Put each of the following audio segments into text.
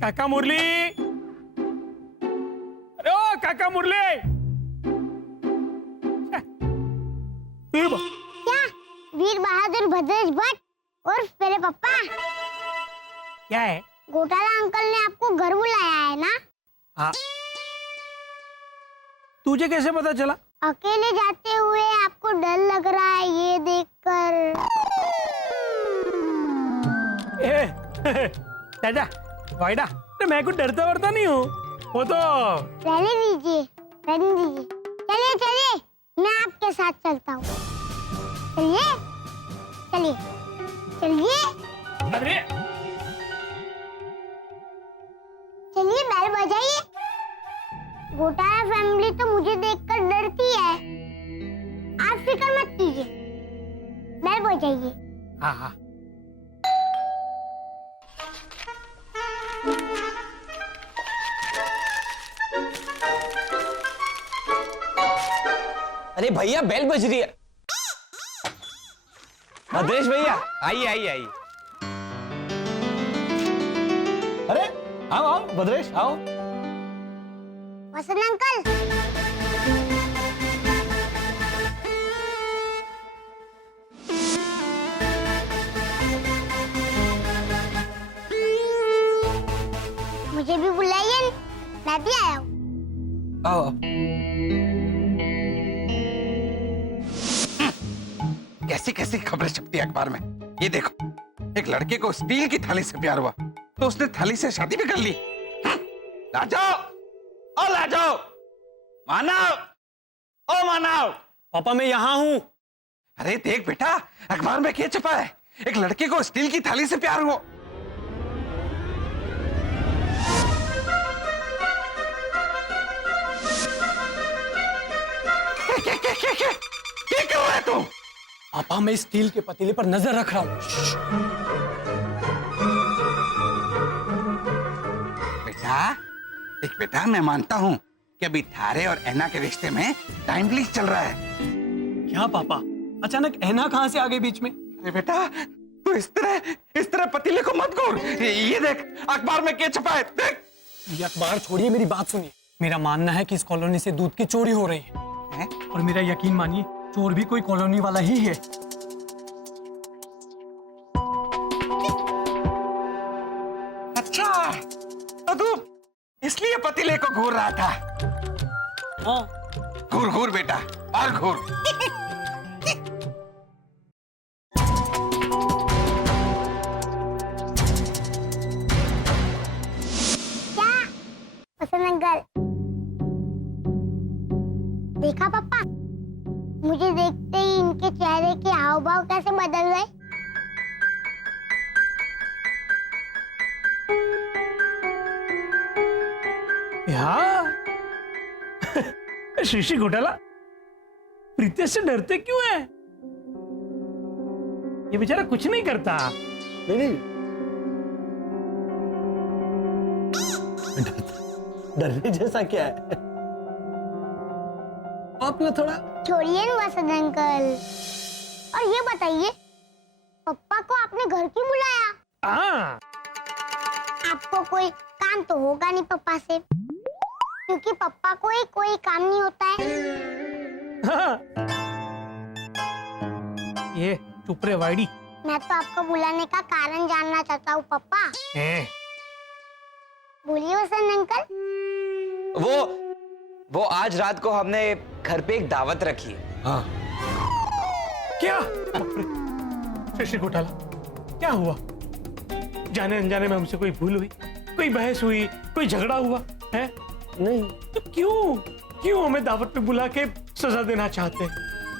काका मुरली, अरे ओ काका मुरली। क्या वीर बहादुर भद्रेश भट्ट और मेरे पापा? क्या है? घोटाला अंकल ने आपको घर बुलाया है ना? हाँ। तुझे कैसे पता चला? अकेले जाते हुए आपको डर लग रहा है ये देखकर। चाचा वाइडा, मैं कुछ डरता वरता नहीं हूँ, वो तो रहने दीजिए, रहने दीजिए। चलिए चलिए, मैं आपके साथ चलता हूँ। चलिए चलिए चलिए। अरे चलिए बैल बजाइए। घोटाला फैमिली तो मुझे देखकर डरती है, आप फिक्र मत कीजिए, बैल बजाइए। हाँ हाँ। अरे भैया बेल बज रही है। भद्रेश भैया आइए आइए आइए। अरे आओ आओ भद्रेश आओ। वसंत अंकल, मुझे भी बुलाइए, मैं भी आया हूँ। आओ। कैसी कैसी खबरें छपती है अखबार में। ये देखो, एक लड़के को स्टील की थाली से प्यार हुआ तो उसने थाली से शादी भी कर ली। लाजो, ओ लाजो, मानव, ओ मानव। पापा मैं यहाँ हूँ। अरे देख बेटा, अखबार में क्या छपा है, एक लड़के को स्टील की थाली से प्यार हुआ। क्या कर रहा है तू? पापा मैं स्टील के पतीले पर नजर रख रहा हूँ। बेटा देख बेटा, मैं मानता हूँ कि अभी थारे और ऐना के रिश्ते में टाइम प्लीज चल रहा है। क्या पापा, अचानक ऐना कहाँ से आ गई बीच में? अरे बेटा तू इस तरह पतीले को मत घोर। ये देख अखबार में क्या छपा है, देख। ये अखबार छोड़िए, मेरी बात सुनिए। मेरा मानना है कि इस कॉलोनी से दूध की चोरी हो रही है, और मेरा यकीन मानिए चोर भी कोई कॉलोनी वाला ही है। अच्छा तो तू इसलिए पतीले को घूर रहा था। हाँ। घूर घूर बेटा और घूर। क्या वसंत अंकल, देखा पापा, मुझे देखते ही इनके चेहरे के हाव भाव कैसे बदल गए। हाँ। शीशी घोटाला, प्रीतेश से डरते क्यों है? ये बेचारा कुछ नहीं करता। नहीं डरने जैसा क्या है? आपने थोड़ा छोड़िए न वसंत अंकल, और ये बताइए पप्पा को आपने घर क्यों बुलाया? हाँ। आपको कोई काम तो होगा नहीं पप्पा से, क्योंकि पप्पा को ही कोई काम नहीं होता है। हाँ। ये चुप रे वाइडी। मैं तो आपको बुलाने का कारण जानना चाहता हूँ पप्पा। बोलिए वसंत अंकल। वो आज रात को हमने घर पे एक दावत रखी है। हाँ। क्या? शीशी घोटाला, क्या हुआ? जाने अनजाने में हमसे कोई भूल हुई, कोई बहस हुई, कोई झगड़ा हुआ है? नहीं तो क्यों हमें दावत पे बुला के सजा देना चाहते हैं?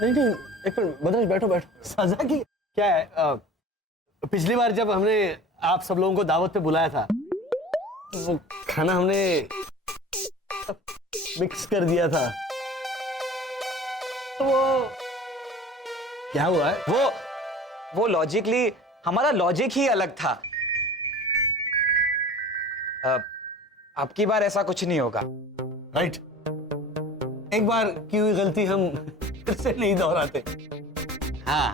नहीं, एक मिनट भद्रेश, बैठो बैठो। सजा की क्या है? पिछली बार जब हमने आप सब लोगों को दावत पे बुलाया था, तो वो खाना हमने मिक्स कर दिया था, तो वो क्या हुआ है? वो लॉजिकली हमारा लॉजिक ही अलग था। अब की बार ऐसा कुछ नहीं होगा। राइट। एक बार की हुई गलती हम फिर से नहीं दोहराते। हाँ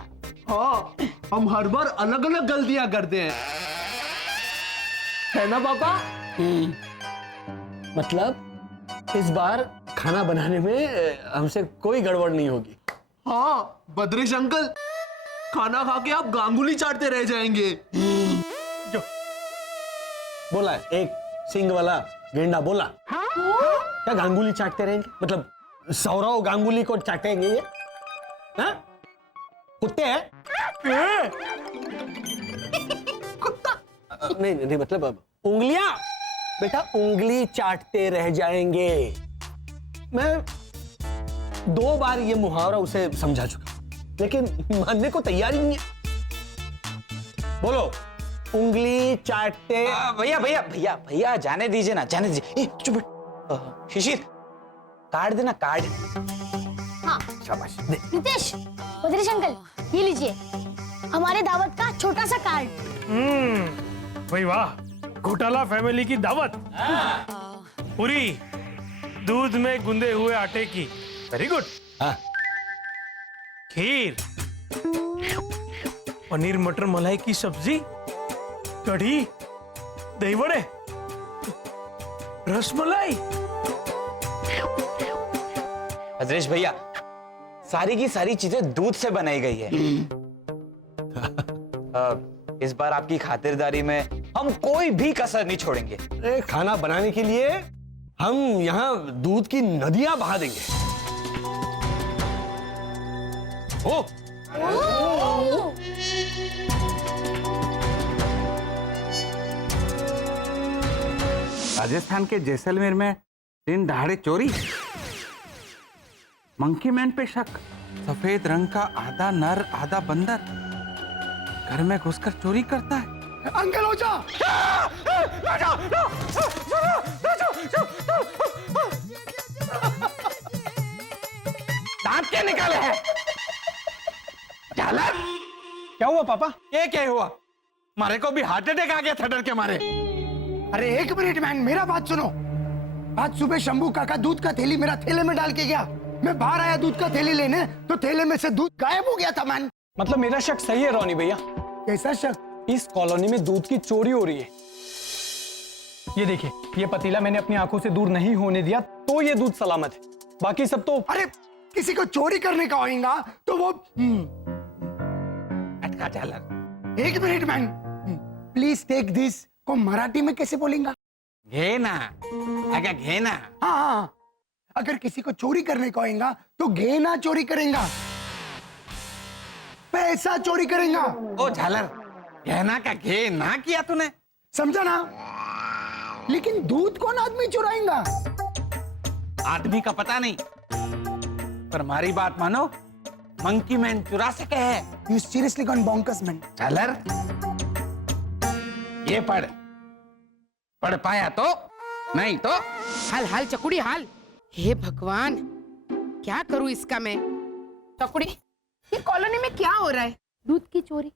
हाँ, हम हर बार अलग अलग गलतियां करते हैं, है ना पापा? मतलब इस बार खाना बनाने में हमसे कोई गड़बड़ नहीं होगी। हाँ बद्रेश अंकल, खाना खा के आप गांगुली चाटते रह जाएंगे। जो बोला है, एक सिंग वाला गेंडा बोला। क्या गांगुली चाटते रहेंगे? मतलब सौरव गांगुली को चाटेंगे ये? हाँ? कुत्ते हैं? नहीं नहीं मतलब अब उंगलियां, बेटा उंगली चाटते रह जाएंगे। मैं 2 बार ये मुहावरा उसे समझा चुका, लेकिन मानने को तैयार ही नहीं है। बोलो, उंगली चाटते। भैया भैया भैया भैया जाने दीजिए ना, जाने दीजिए। ए, चुप बैठ। शिशिर कार्ड देना, कार्ड। शाबाश दे। नितेश, बद्रेश अंकल, ये लीजिए हमारे दावत का छोटा सा कार्ड। भाई वाह, घोटाला फैमिली की दावत पूरी दूध में गुंदे हुए आटे की। Very good. हाँ। खीर, पनीर मटर मलाई की सब्जी, कढ़ी, दही बड़े, रसमलाई। भद्रेश भैया, सारी की सारी चीजें दूध से बनाई गई है। इस बार आपकी खातिरदारी में हम कोई भी कसर नहीं छोड़ेंगे। अरे खाना बनाने के लिए हम यहाँ दूध की नदियां बहा देंगे। ओ राजस्थान के जैसलमेर में दिन दहाड़े चोरी, मंकी मैन पे शक, सफेद रंग का आधा नर आधा बंदर घर में घुसकर चोरी करता है। अंकल हो जा। दांत क्या निकाले हैं? झालर, क्या हुआ पापा? ये क्या हुआ? मारे को भी हार्ट अटैक आ गया था डर के मारे। अरे एक मिनट मैन, मेरा बात सुनो। आज सुबह शंभू काका दूध का थैली मेरा थैले में डाल के गया। मैं बाहर आया दूध का थैली लेने, तो थैले में से दूध गायब हो गया था मैन। मतलब मेरा शक सही है रोनी भैया, कैसा शक? इस कॉलोनी में दूध की चोरी हो रही है। ये देखिए, ये पतीला मैंने अपनी आंखों से दूर नहीं होने दिया, तो ये दूध सलामत है। बाकी सब तो अरे किसी को चोरी करने का होगा तो वो अटका झालर। एक minute man, please take this को मराठी में कैसे बोलेंगा? घेना, अगर घेना। हाँ हाँ, अगर किसी को चोरी करने का होगा तो घेना चोरी करेगा, पैसा चोरी करेगा। ओ झालर, घेना का घे ना किया तूने? समझा ना? लेकिन दूध कौन आदमी चुराएगा? आदमी का पता नहीं, पर हमारी बात मानो, मंकी मैन चुरा सके है। You seriously gone bonkers man? झालर, ये पढ़, पढ़ पाया तो, नहीं तो हाल हाल चकुड़ी हाल। हे भगवान, क्या करूं इसका मैं? चकुड़ी, ये कॉलोनी में क्या हो रहा है? दूध की चोरी,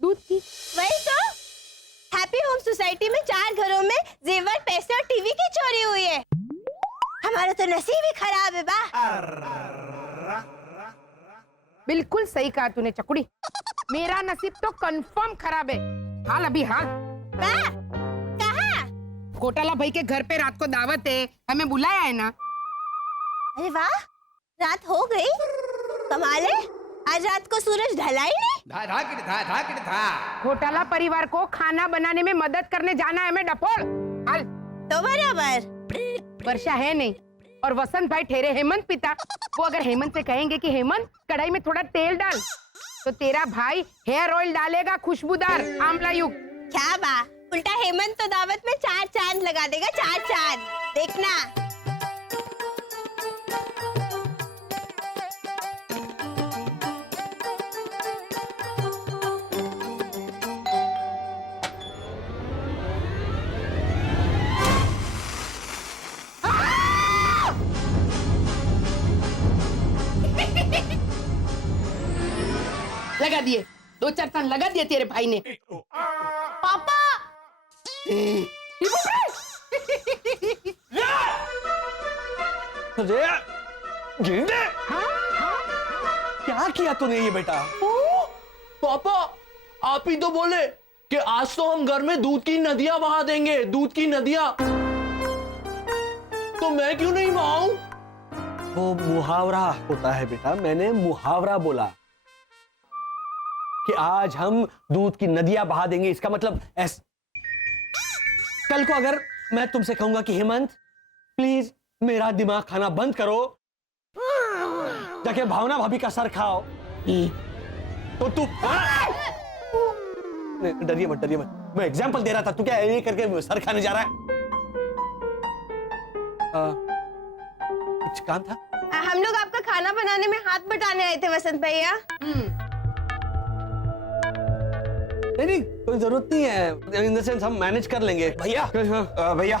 दूध की। वही तो, हैप्पी होम सोसाइटी में 4 घरों में जेवर, पैसे और टीवी की चोरी हुई है। हमारा तो नसीब ही खराब है बा। बिल्कुल सही कहा तूने चकुड़ी, मेरा नसीब तो कंफर्म खराब है। हाल अभी हाल। बा, कहाँ? घोटाला भाई के घर पे रात को दावत है, हमें बुलाया है ना? अरे वाह, रात हो गई। कमाल है, आज रात को सूरज ढला ही नहीं। घोटाला परिवार को खाना बनाने में मदद करने जाना है मैं डपोड़। हाल तो बराबर। वर्षा है नहीं और वसंत भाई ठहरे हेमंत पिता। वो अगर हेमंत से कहेंगे कि हेमंत कढ़ाई में थोड़ा तेल डाल, तो तेरा भाई हेयर ऑयल डालेगा खुशबूदार आंवला युक्त। क्या बा, उल्टा हेमंत तो दावत में 4 चांद लगा देगा, 4 चांद। देखना। लगा दिए, 2-4 टन लगा दिए तेरे भाई ने। पापा, अरे गेंडे, क्या किया तूने ये बेटा? पापा, आप ही तो बोले कि आज तो हम घर में दूध की नदियां बहा देंगे, दूध की नदियां। तो मैं क्यों नहीं बहाऊं? वो मुहावरा होता है बेटा, मैंने मुहावरा बोला कि आज हम दूध की नदियां बहा देंगे। इसका मतलब कल को अगर मैं तुमसे कहूंगा कि हेमंत प्लीज मेरा दिमाग खाना बंद करो, जाके भावना भाभी का सर खाओ, तो तू डरिए मत, डरिए मत, मैं एग्जाम्पल दे रहा था। तू क्या ये करके सर खाने जा रहा है? कुछ काम था? हम लोग आपका खाना बनाने में हाथ बटाने आए थे वसंत भैया। नहीं, कोई जरूरत नहीं है, इन द सेंस हम मैनेज कर लेंगे। भैया भैया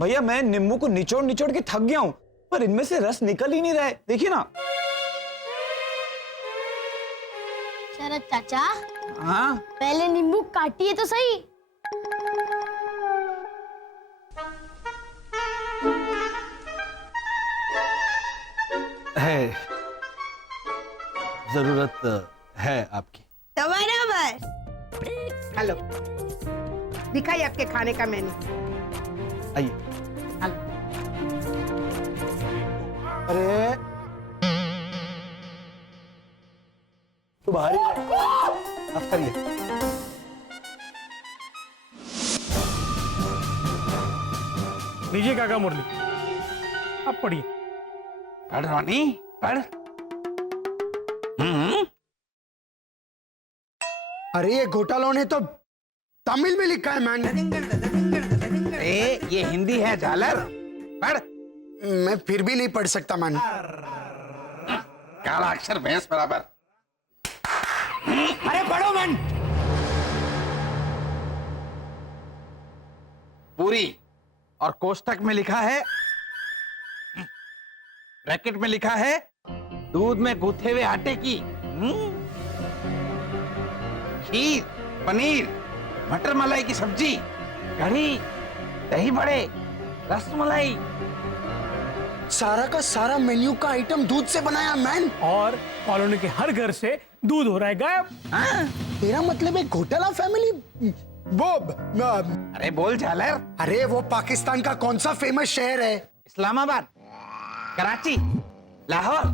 भैया मैं नींबू को निचोड़ निचोड़ के थक गया हूं, पर इनमें से रस निकल ही नहीं रहा है। देखिए ना। शरद चाचा, हाँ पहले नींबू काटिए तो सही। है, जरूरत है आपकी। तो बराबर। हेलो, दिखाइए आपके खाने का मेन्यू। आइए। हेलो। अरे तू बाहर ही माफ करिए। लीजिए काका मुरली, अब पढ़िए। पढ़ रोनी पढ़। अरे ये घोटालों ने तो तमिल में लिखा है मैन। ये हिंदी है झालर, पढ़। मैं फिर भी नहीं पढ़ सकता मैन। काला अक्षर भैंस बराबर। अरे पढ़ो मैन। पूरी और कोष्टक में लिखा है, ब्रैकेट में लिखा है दूध में गूथे हुए आटे की खीर, पनीर, मटर मलाई की सब्जी, कढ़ी, दही बड़े, रसमलाई। सारा का सारा मेन्यू का आइटम दूध से बनाया मैन। और कॉलोनी के हर घर से दूध हो रहा है गायब। तेरा मतलब है घोटाला फैमिली वो अरे बोल झालर। अरे वो पाकिस्तान का कौन सा फेमस शहर है? इस्लामाबाद, कराची, लाहौर,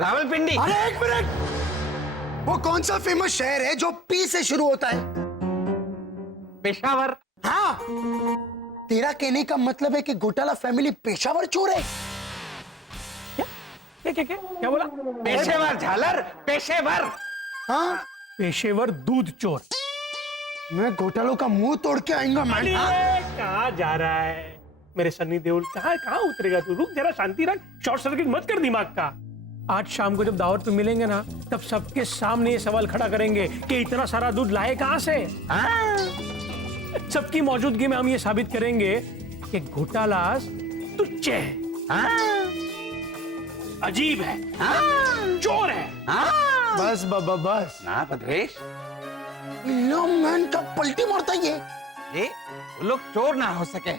रावलपिंडी। अरे एक मिनट, वो कौन सा फेमस शहर है जो पी से शुरू होता है? पेशावर। हाँ, तेरा कहने का मतलब है कि घोटाला फैमिली पेशावर चोर है? क्या बोला? पेशेवर झालर, पेशेवर। हाँ, पेशेवर दूध चोर। मैं घोटालों का मुंह तोड़ के आऊंगा मैन। कहाँ जा रहा है मेरे सन्नी देओल? कहाँ उतरेगा तू? रुक जरा, शांति रख, शॉर्ट सर्किट मत कर दिमाग का। आज शाम को जब दावत पे मिलेंगे ना, तब सबके सामने ये सवाल खड़ा करेंगे कि इतना सारा दूध लाए कहां से। सबकी मौजूदगी में हम ये साबित करेंगे कि घोटाला तुच्छ है, अजीब है, चोर है। बस बाबा बस ना भद्रेश, लो मैन का पलटी मारता ये। ये वो लोग चोर ना हो सके।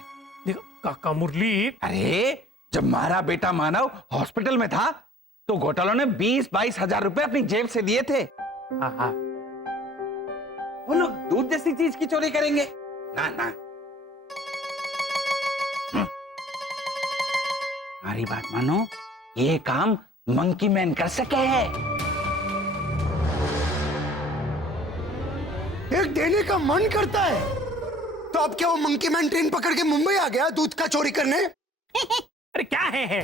देखो काका मुरली, अरे जब हमारा बेटा मानव हॉस्पिटल में था तो घोटालों ने 20-22 हजार रुपए अपनी जेब से दिए थे। वो लोग दूध जैसी चीज की चोरी करेंगे? ना ना। हमारी बात मानो, ये काम मंकी मैन कर सके है। एक देने का मन करता है तो अब क्या वो मंकी मैन ट्रेन पकड़ के मुंबई आ गया दूध का चोरी करने? अरे क्या है?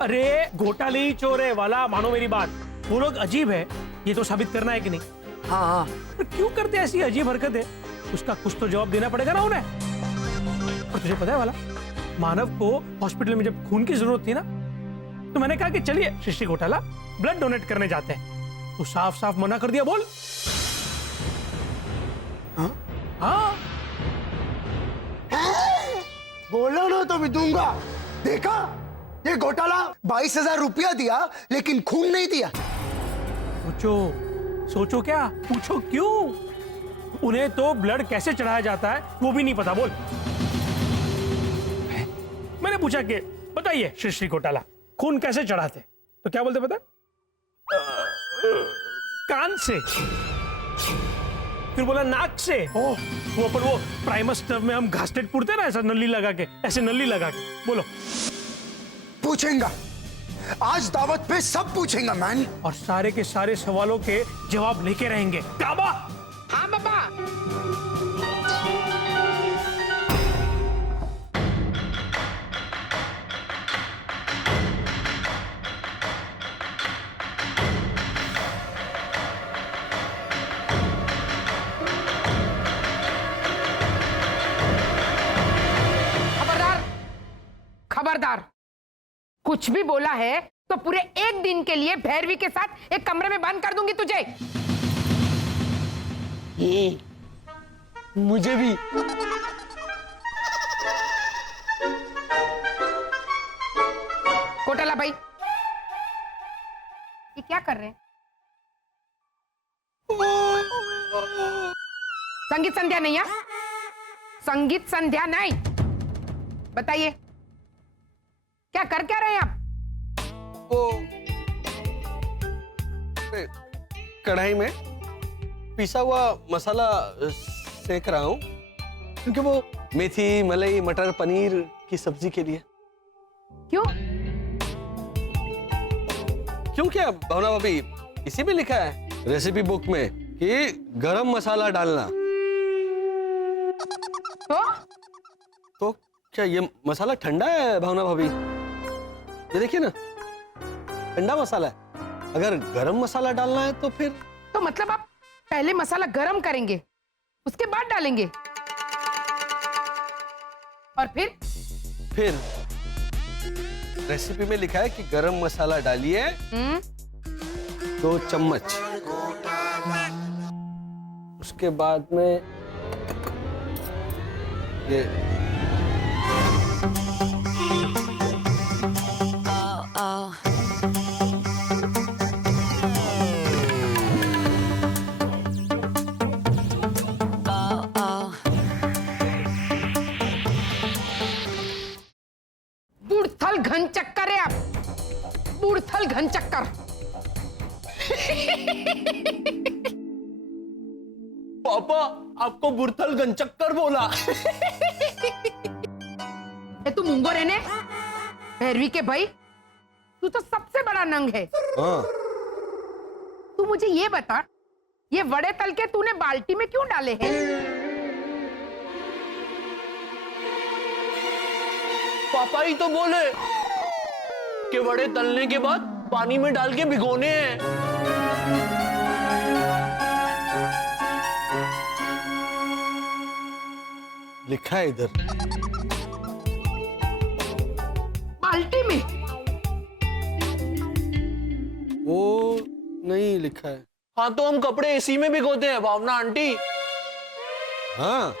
अरे घोटाले ही चोर है वाला, मानो मेरी बात। वो लोग अजीब है, ये तो साबित करना है कि नहीं? हाँ, तो क्यों करते ऐसी अजीब हरकतें? उसका कुछ तो जवाब देना पड़ेगा ना उन्हें। और तुझे पता है वाला, मानव को हॉस्पिटल में जब खून की जरूरत थी ना, तो मैंने कहा कि चलिए सृष्टि घोटाला ब्लड डोनेट करने जाते हैं। तो साफ साफ मना कर दिया। बोल। हाँ बोलो ना तो भी दूंगा। देखा, ये घोटाला 22,000 रुपया दिया लेकिन खून नहीं दिया। सोचो क्या, पूछो क्यों? उन्हें तो ब्लड कैसे चढ़ाया जाता है वो भी नहीं पता। बोल। मैंने पूछा कि बताइए सृष्टि घोटाला खून कैसे चढ़ाते, तो क्या बोलते पता? कान से। फिर बोला नाक से। वो अपन वो प्राइमस स्टफ में हम घासलेट पुरते ना, ऐसा नली लगा के, ऐसे नली लगा के। बोलो। पूछेंगा, आज दावत पे सब पूछेंगा मैन। और सारे के सारे सवालों के जवाब लेके रहेंगे। काबा। हाँ बाबा। खबरदार, खबरदार, कुछ भी बोला है तो पूरे एक दिन के लिए भैरवी के साथ एक कमरे में बंद कर दूंगी तुझे। मुझे भी। कोटाला भाई, ये क्या कर रहे हैं? संगीत संध्या नहीं है? संगीत संध्या नहीं। बताइए क्या कर क्या रहे हैं आप? वो कढ़ाई में पिसा हुआ मसाला सेक रहा हूं, क्योंकि वो मेथी, मलाई, मटर, पनीर की सब्जी के लिए। क्यों? क्यों क्या भावना भाभी, इसी में लिखा है रेसिपी बुक में कि गरम मसाला डालना। तो क्या ये मसाला ठंडा है भावना भाभी? ये देखिए ना, ठंडा मसाला है। अगर गरम मसाला डालना है तो फिर तो मतलब आप पहले मसाला गरम करेंगे, उसके बाद डालेंगे, और फिर रेसिपी में लिखा है कि गरम मसाला डालिए 2 चम्मच। उसके बाद में ये बुढ़थल घन चक्कर है आप, बुढ़थल घन चक्कर। पापा आपको बुढ़थल गंचक्कर बोला। ये तू मुंगो रहने भैरवी के भाई, तू तो सबसे बड़ा नंग है। हाँ। तू मुझे ये बता, ये वड़े तल के तूने बाल्टी में क्यों डाले हैं? पापा ही तो बोले कि वड़े तलने के बाद पानी में डाल के भिगोने हैं। लिखा है इधर बाल्टी में। वो नहीं लिखा है। हाँ तो हम कपड़े एसी में भिगोते हैं भावना आंटी। हाँ।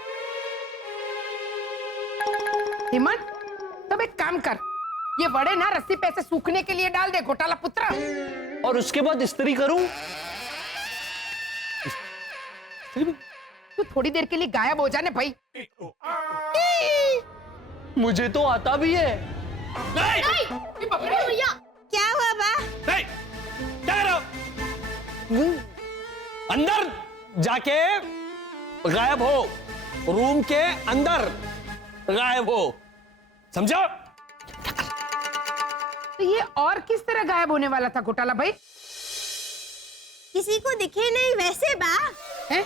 हेमंत, तब एक काम कर, ये वड़े ना रस्सी पे से सूखने के लिए डाल दे घोटाला पुत्र। और उसके बाद इस्त्री करूं? तू थोड़ी देर के लिए गायब हो जाने भाई। मुझे तो आता भी है। भैया क्या हुआ बा? नहीं, क्या कर रहे हो? अंदर जाके गायब हो, रूम के अंदर गायब हो, समझो? तो ये और किस तरह गायब होने वाला था घोटाला भाई? किसी को दिखे नहीं वैसे बा। हैं?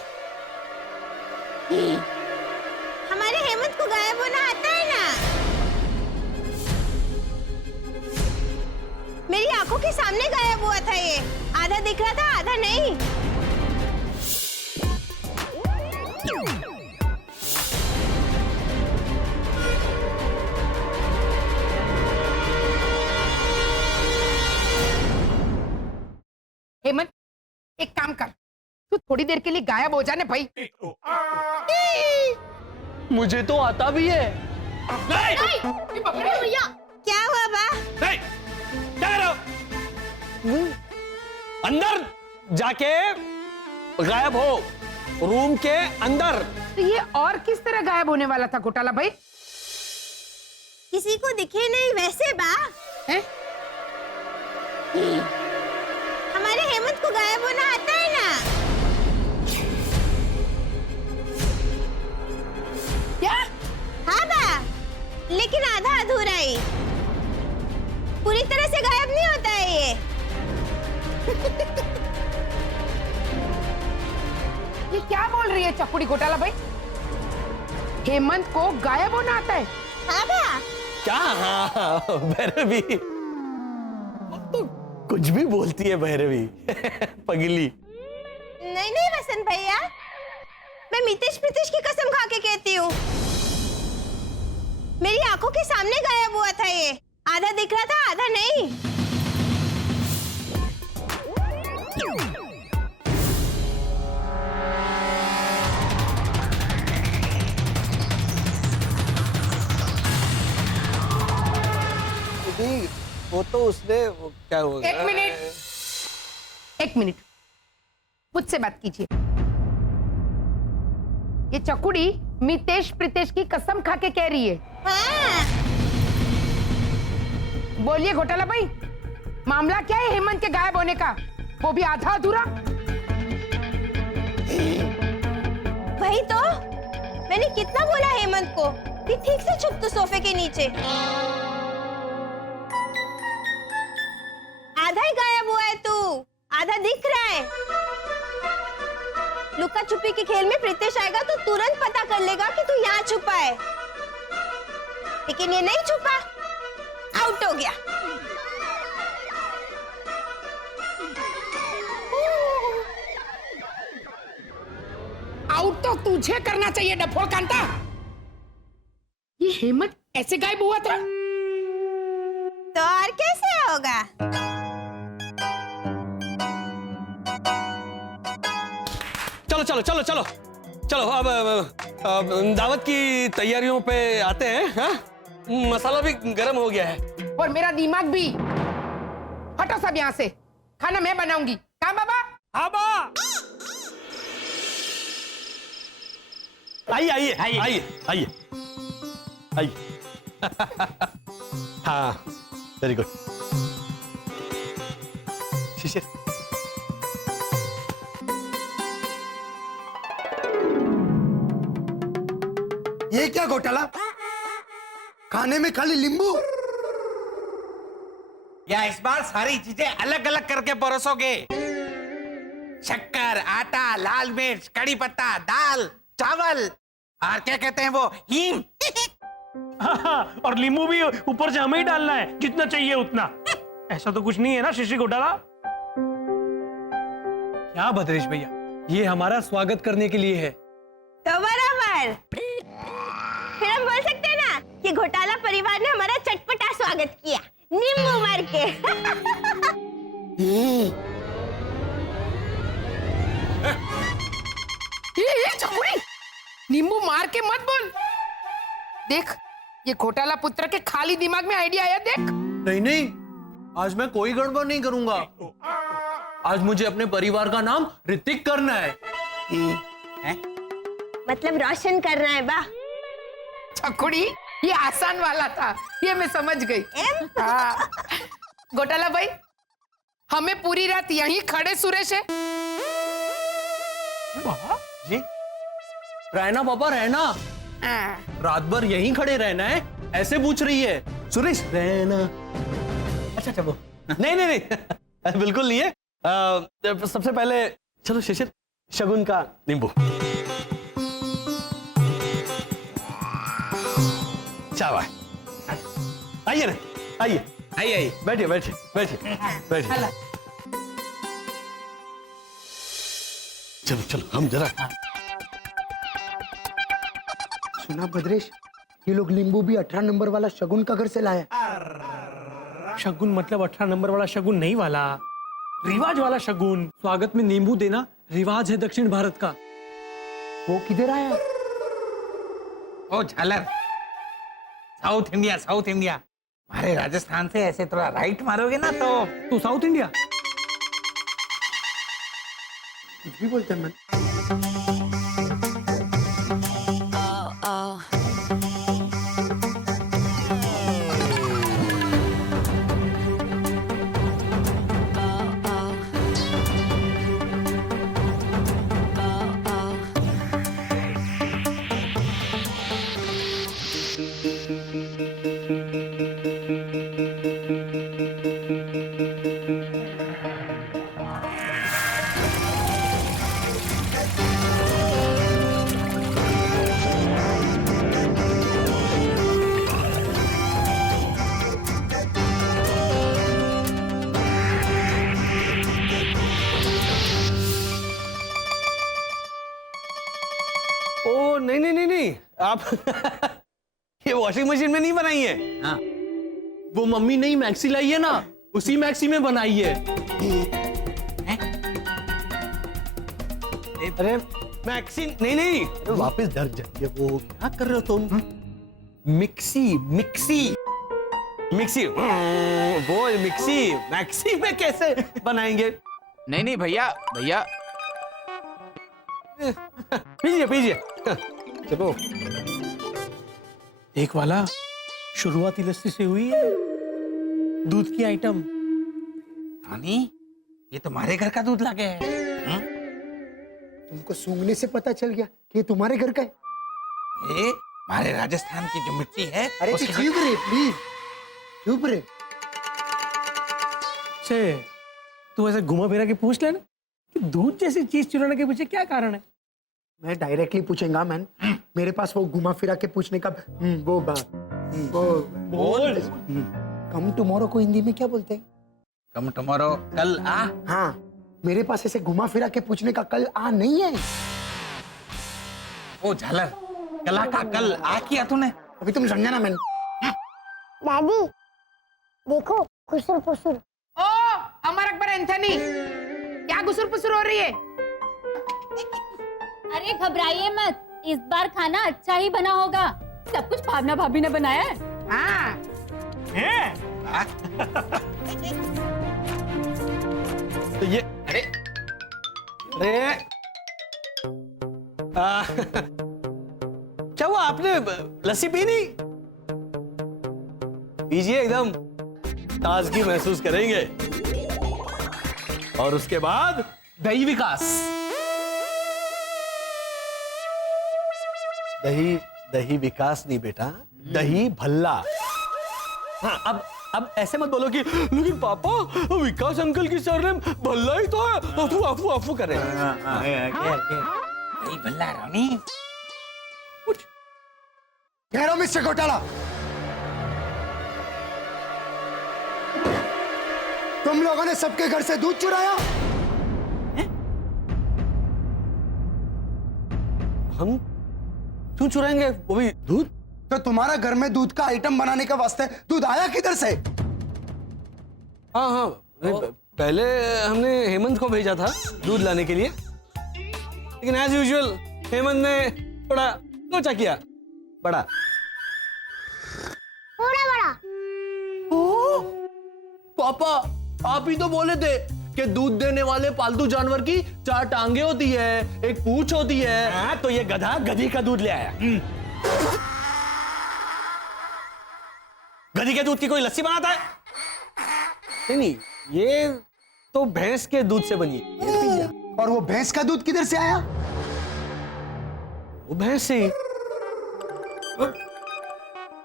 हमारे हेमंत को गायब होना आता है ना। मेरी आंखों के सामने गायब हुआ था ये। आधा दिख रहा था, आधा नहीं। हेमंत, एक काम कर, तू थोड़ी देर के लिए गायब हो जाने भाई। मुझे तो आता भी है। भैया क्या हुआ बा? नहीं, क्या कर रहे हो? अंदर जाके गायब हो, रूम के अंदर। तो ये और किस तरह गायब होने वाला था घोटाला भाई? किसी को दिखे नहीं वैसे बा। हैं? हमारे हेमंत को गायब होना आता है ना। लेकिन आधा अधूरा ही। पूरी तरह से गायब नहीं होता है ये। ये क्या बोल रही है चकुड़ी घोटाला भाई? हेमंत को गायब होना आता है? हाँ भैया। क्या? हाँ, भैरवी तो कुछ भी बोलती है भैरवी। पगली। नहीं नहीं वसंत भैया, मैं मितेश प्रीतेश की कसम खा के कहती हूँ, मेरी आंखों के सामने गायब हुआ था ये। आधा दिख रहा था, आधा नहीं। वो तो उसने क्या हुआ? एक मिनट मुझसे बात कीजिए। ये चकुड़ी मितेश प्रीतेश की कसम खा के कह रही है। हाँ। बोलिए घोटाला भाई, मामला क्या है हेमंत के गायब होने का, वो भी आधा अधूरा? वही तो मैंने कितना बोला हेमंत को कि ठीक से छुप तू सोफे के नीचे। आधा ही गायब हुआ है तू, आधा दिख रहा है। लुका छुपी के खेल में प्रीतेश आएगा तो तुरंत पता कर लेगा कि तू यहाँ छुपा है, लेकिन ये नहीं छुपा, आउट हो गया। आउट तो तुझे करना चाहिए डफोड़ कांता। ये हेमंत ऐसे गायब हुआ था? तो और कैसे होगा? चलो चलो चलो चलो चलो अब दावत की तैयारियों पे आते हैं। हाँ? मसाला भी गरम हो गया है और मेरा दिमाग भी। हटो सब यहाँ से, खाना मैं बनाऊंगी। कहाँ बाबा? हाँ बा। आइए आइए आइए आइए आइए। हाँ वेरी गुड। शिशिर ये क्या घोटाला? खाने में खाली नींबू? या इस बार सारी चीजें अलग अलग करके परोसोगे? शक्कर, आटा, लाल मिर्च, कड़ी पत्ता, दाल, चावल और क्या कहते हैं वो, हींग। हाँ, और नींबू भी ऊपर से हमें ही डालना है, जितना चाहिए उतना। ऐसा तो कुछ नहीं है ना शिशी घोटाला? क्या भद्रेश भैया, ये हमारा स्वागत करने के लिए है। तो बराबर। फिर हम बोल सकते हैं ना कि घोटाला परिवार ने हमारा चटपटा स्वागत किया, नींबू मार के। ये चकुड़ी, नींबू मार के मत बोल। देख, ये घोटाला पुत्र के खाली दिमाग में आइडिया आया। देख, नहीं नहीं, आज मैं कोई गड़बड़ नहीं करूंगा। आज मुझे अपने परिवार का नाम ऋतिक करना है। मतलब रोशन करना है बा। चकुड़ी, ये आसान वाला था, ये मैं समझ गई। हाँ। घोटाला भाई, हमें पूरी रात यहीं खड़े सुरेश है। जी रहना पापा, रहना। रात भर यहीं खड़े रहना है, ऐसे पूछ रही है। सुरेश रहना। अच्छा चलो। नहीं नहीं नहीं, बिल्कुल नहीं है। सबसे पहले चलो शिशिर, शगुन का नींबू। चावा आइए ना, आइए आइए आइए, बैठिए बैठिए बैठिए बैठिए। चलो चलो हम जरा। सुना भद्रेश, ये लोग नींबू भी 18 नंबर वाला शगुन का घर से लाया। शगुन मतलब 18 नंबर वाला शगुन नहीं वाला, रिवाज वाला शगुन। स्वागत में नींबू देना रिवाज है दक्षिण भारत का। वो किधर आया? ओ झालर, साउथ इंडिया, साउथ इंडिया। हमारे राजस्थान से ऐसे थोड़ा राइट मारोगे ना तो तो साउथ इंडिया। कुछ भी बोलते हैं मन। आप ये वॉशिंग मशीन में नहीं बनाई है? हाँ। वो मम्मी नहीं मैक्सी लाई है ना, उसी मैक्सी में बनाई है। अरे मैक्सी नहीं नहीं, अरे वापस डर जाइए। वो क्या कर रहे हो तुम? मिक्सी मिक्सी मिक्सी, वो मिक्सी मैक्सी में कैसे बनाएंगे? नहीं भैया भैया, पीजिए पीजिए, चलो। एक वाला शुरुआती लस्सी से हुई है, दूध की आइटम। रानी, ये तुम्हारे घर का दूध लागे है। तुमको सूंघने से पता चल गया कि ये तुम्हारे घर का है। ए, हमारे राजस्थान की जो मिट्टी है, अरे उसके चुप रहे प्लीज, चुप रहे। से तू ऐसे घुमा फिरा के पूछ लेना कि दूध जैसी चीज चुराने के पीछे क्या कारण है। मैं डायरेक्टली पूछेगा मैन, मेरे पास वो घुमा फिरा के पूछने का वो बोल। कम टुमारो को हिंदी में क्या बोलते हैं? कम टुमारो, कल आ। हाँ, मेरे पास ऐसे घुमा फिरा के पूछने का कल आ नहीं है। ओ झालर, कला का कल आ किया तूने। अभी तुम समझा ना मैन। दादी देखो खुसुर फुसुर। ओ अमर अकबर एंथनी, क्या गुसुर पुसुर हो रही है? अरे घबराइए मत, इस बार खाना अच्छा ही बना होगा। सब कुछ भावना भाभी ने बनाया है। हाँ। तो ये अरे क्या हुआ, आपने लस्सी पी नहीं? पीजिए, एकदम ताजगी महसूस करेंगे। और उसके बाद दही विकास। दही दही विकास नहीं बेटा, दही भल्ला। हाँ, अब ऐसे मत बोलो कि लेकिन पापा विकास अंकल की सरनेम भल्ला ही तो है। अफू अफू अफू कर रहे हैं। नहीं भल्ला रानी। कह रहा हूं मिस्टर घोटाला, तुम लोगों ने सबके घर से दूध चुराया। हम क्यों चुराएंगे, वो भी दूध? तो तुम्हारा घर में दूध का आइटम बनाने के वास्ते दूध आया किधर से? हाँ हाँ, पहले हमने हेमंत को भेजा था दूध लाने के लिए, लेकिन एज यूजुअल हेमंत ने थोड़ा लोचा किया, बड़ा थोड़ा बड़ा। पापा, आप ही तो बोले थे कि दूध देने वाले पालतू जानवर की 4 टांगे होती है, एक पूंछ होती है। हाँ, तो ये गधा गधी का दूध ले आया। गधी के दूध की कोई लस्सी बनाता है? नहीं, ये तो भैंस के दूध से बनी है। और वो भैंस का दूध किधर से आया? वो भैंस से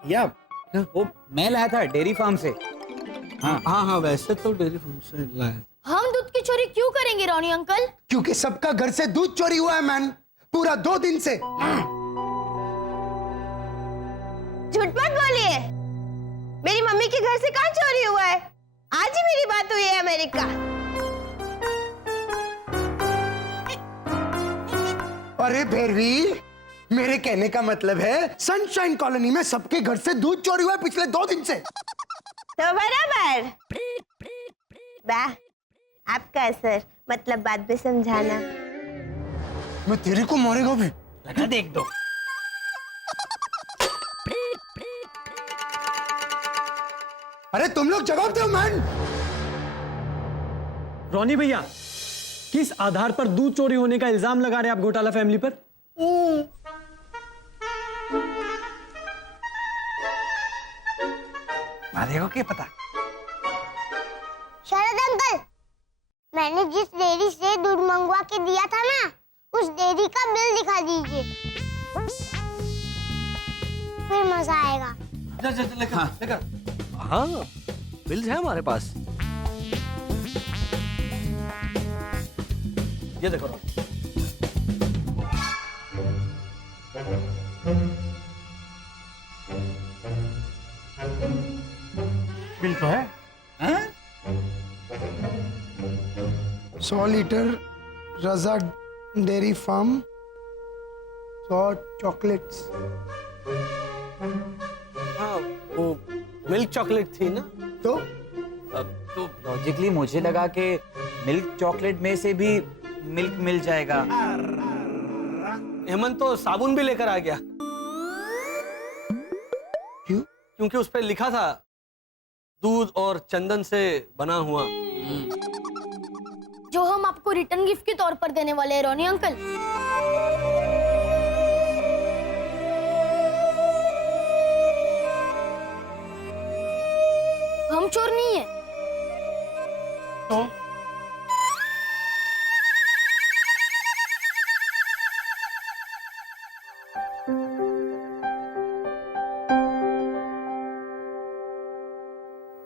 या वो मैं लाया था डेयरी फार्म से। हाँ हाँ, वैसे तो डेयरी फार्म से लाया। हम दूध की चोरी क्यों करेंगे रोनी अंकल? क्योंकि सबका घर से दूध चोरी हुआ है मैन, पूरा 2 दिन से। झूठ मत बोलिए, मेरी मम्मी के घर से कहाँ चोरी हुआ है? आज ही मेरी बात हुई है अमेरिका। अरे भैरवी, मेरे कहने का मतलब है सनशाइन कॉलोनी में सबके घर से दूध चोरी हुआ है पिछले 2 दिन से। तो बराबर बा, आपका असर मतलब बात भी समझाना। मैं तेरे को मारेगा भी। लगा दे एक दो। अरे तुम लोग जवाब दो मैन। रोनी भैया, किस आधार पर दूध चोरी होने का इल्जाम लगा रहे हैं आप घोटाला फैमिली पर? मारेगा क्या पता। शरद अंकल, मैंने जिस डेयरी से दूध मंगवा के दिया था ना, उस डेयरी का बिल दिखा दीजिए, फिर मजा आएगा। हाँ, बिल्स है हमारे पास। ये देखो, बिल तो है। 100 लीटर रजा डेयरी फार्म, चॉकलेट्स। हाँ, वो मिल्क चॉकलेट थी ना। तो तो लॉजिकली मुझे लगा कि मिल्क चॉकलेट में से भी मिल्क मिल जाएगा। हेमंत तो साबुन भी लेकर आ गया। क्यों? क्योंकि उस पर लिखा था दूध और चंदन से बना हुआ। जो हम आपको रिटर्न गिफ्ट के तौर पर देने वाले हैं रोनी अंकल। हम चोर नहीं है। तो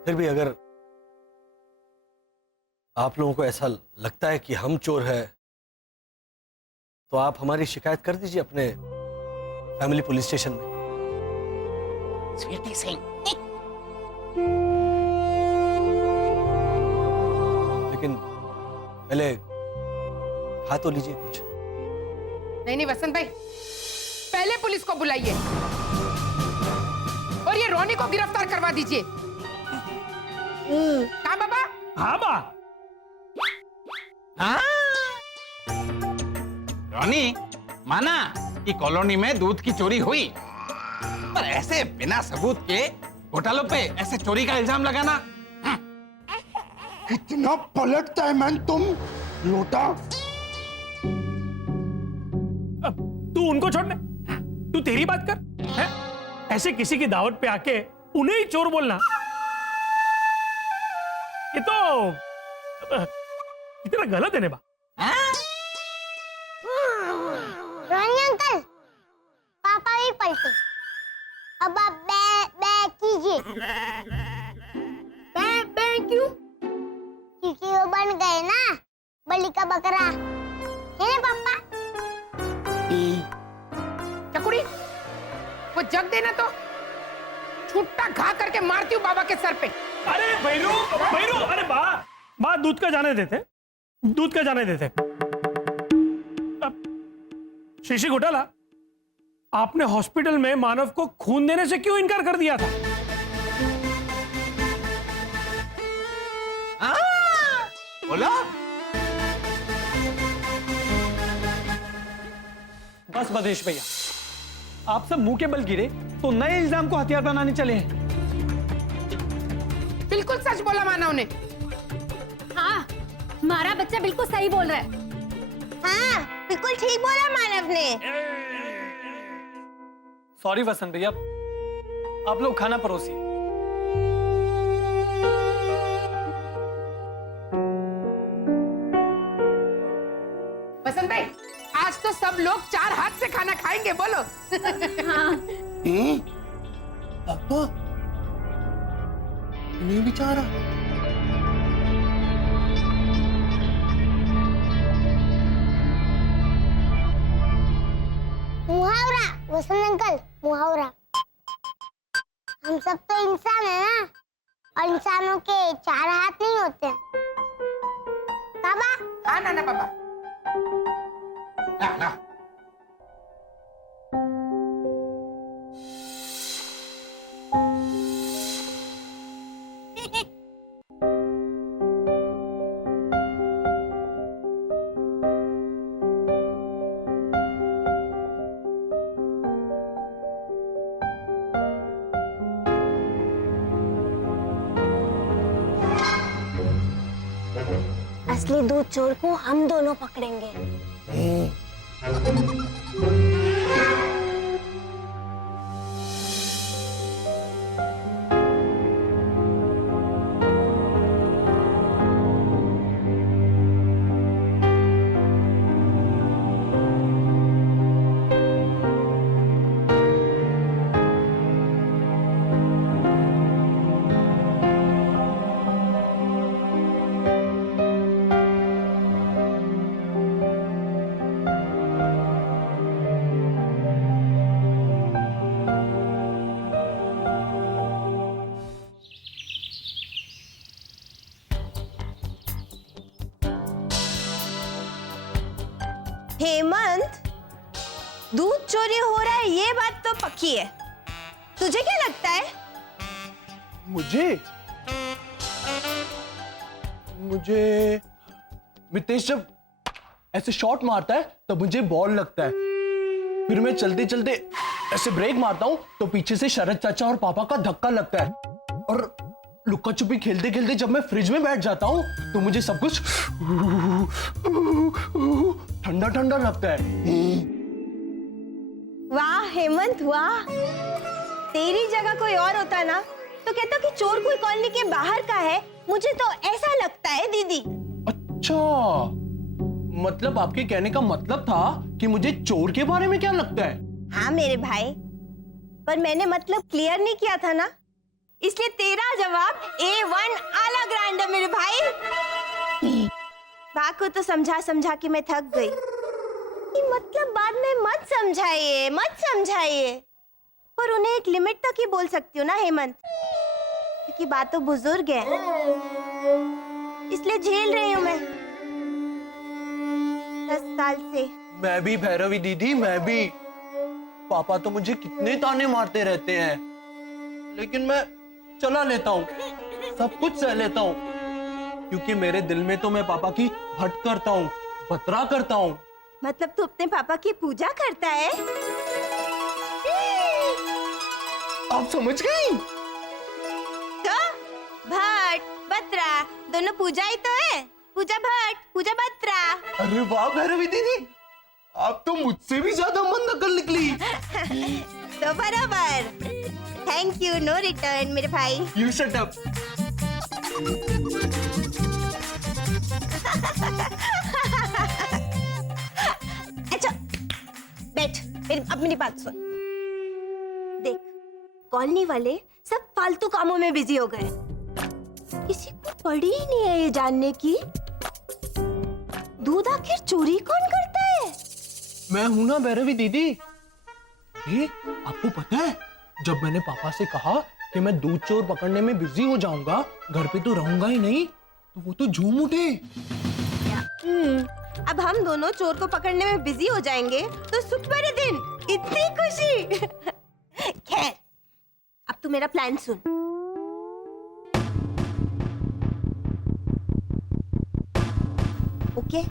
फिर भी अगर आप लोगों को ऐसा लगता है कि हम चोर है तो आप हमारी शिकायत कर दीजिए अपने फैमिली पुलिस स्टेशन में। स्वीटी सिंह, लेकिन पहले खा तो लीजिए कुछ। नहीं नहीं वसंत भाई, पहले पुलिस को बुलाइए और ये रोनी को गिरफ्तार करवा दीजिए। कहाँ बाबा? हाँ बा, हाँ? रॉनी, माना कि कॉलोनी में दूध की चोरी हुई, पर ऐसे बिना सबूत के घोटालों पे ऐसे चोरी का इल्जाम लगाना। इतना पलटता है मैन तुम लोटा। अब तू उनको छोड़ने, तू तेरी बात कर है? ऐसे किसी की दावत पे आके उन्हें ही चोर बोलना, ये तो इतना गलत है नेबा। रोनी अंकल, पापा भी पलटे। अब आप बे कीजिए। बे क्यों? क्योंकि वो बन गए ना बलि का बकरा, है ना पापा? चकुड़ी, वो जग देना तो छुट्टा घा करके मारती हूँ बाबा के सर पे। अरे भैरू, भैरू, अरे बा दूध का जाने देते, दूध का जाने देते। अब शीशी घोटाला, आपने हॉस्पिटल में मानव को खून देने से क्यों इनकार कर दिया था? बोलो। बस बदेश भैया, आप सब मुंह के बल गिरे तो नए इल्जाम को हथियार बनाने चले हैं। बिल्कुल सच बोला मानव ने। हाँ, हमारा बच्चा बिल्कुल सही बोल रहा है। हाँ, बिल्कुल ठीक बोला मानव ने। सॉरी वसंत भैया, आप लोग खाना परोसिए। वसंत भाई, आज तो सब लोग 4 हाथ से खाना खाएंगे, बोलो। हाँ, पापा नहीं बेचारा। मुहावरा वसंत अंकल, मुहावरा। हम सब तो इंसान है ना, और इंसानों के 4 हाथ नहीं होते। बाबा, हाँ नाना बाबा। ना, ना। असली दूध चोर को हम दोनों पकड़ेंगे। हेमंत, दूध चोरी हो रहा है ये बात तो पक्की है। तुझे क्या लगता है? मुझे मितेश जब ऐसे शॉट मारता है तब मुझे बॉल लगता है, फिर मैं चलते चलते ऐसे ब्रेक मारता हूँ तो पीछे से शरद चाचा और पापा का धक्का लगता है, और लुक्का छुपी खेलते खेलते जब मैं फ्रिज में बैठ जाता हूँ तो मुझे सब कुछ ठंडा ठंडा लगता है। वाह हेमंत वाह, तेरी जगह कोई और होता ना तो कहता कि चोर कोई कॉलोनी के बाहर का है, मुझे तो ऐसा लगता है दीदी। अच्छा, मतलब आपके कहने का मतलब था कि मुझे चोर के बारे में क्या लगता है? हाँ मेरे भाई, पर मैंने मतलब क्लियर नहीं किया था ना, इसलिए तेरा जवाब A1 आला ग्रैंड है मेरे भाई। बा को तो समझा समझा के मैं थक गई कि मतलब बाद में मत समझाइए, पर उन्हें एक लिमिट तक ही बोल सकती हूँ ना हेमंत, क्योंकि बात तो बुजुर्ग है, इसलिए झेल रही हूँ मैं 10 साल से। मैं भी भैरवी दीदी, मैं भी। पापा तो मुझे कितने ताने मारते रहते हैं, लेकिन मैं चला लेता हूँ, सब कुछ सह लेता हूँ, क्योंकि मेरे दिल में तो मैं पापा की हट करता हूँ, बतरा करता हूँ। मतलब तू अपने पापा की पूजा करता है? आप समझ गई? तो भट्ट बत्रा दोनों पूजा ही तो है, पूजा भट्ट पूजा बत्रा। अरे वाह भैरवी दीदी, आप तो मुझसे भी ज्यादा मन नकल निकली। तो बराबर। थैंक यू, नो रिटर्न मेरे भाई। You shut up. अच्छा बैठ, अब मेरी बात सुन। देख, कॉलोनी वाले सब फालतू कामों में बिजी हो गए, किसी को पड़ी ही नहीं है ये जानने की दूध आखिर चोरी कौन करता है। मैं हूं ना भैरवी दीदी। ये आपको पता है, जब मैंने पापा से कहा कि मैं दूध चोर पकड़ने में बिजी हो जाऊंगा, घर पे तो रहूंगा ही नहीं, तो वो तो झूम उठे। अब हम दोनों चोर को पकड़ने में बिजी हो जाएंगे तो सुख भरे दिन, इतनी खुशी। खैर, अब तू मेरा प्लान सुन। ओके